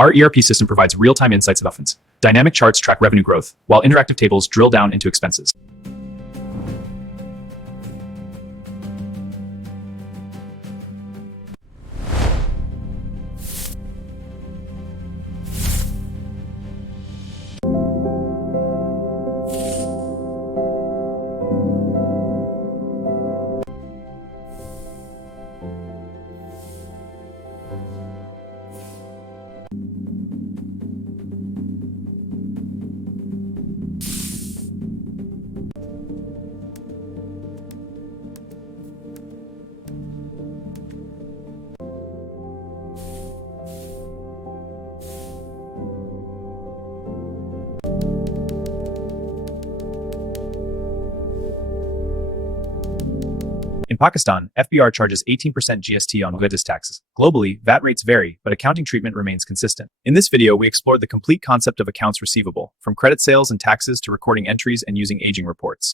Our ERP system provides real-time insights about funds. Dynamic charts track revenue growth, while interactive tables drill down into expenses. In Pakistan, FBR charges 18% GST on goods taxes. Globally, VAT rates vary, but accounting treatment remains consistent. In this video, we explored the complete concept of accounts receivable, from credit sales and taxes to recording entries and using aging reports.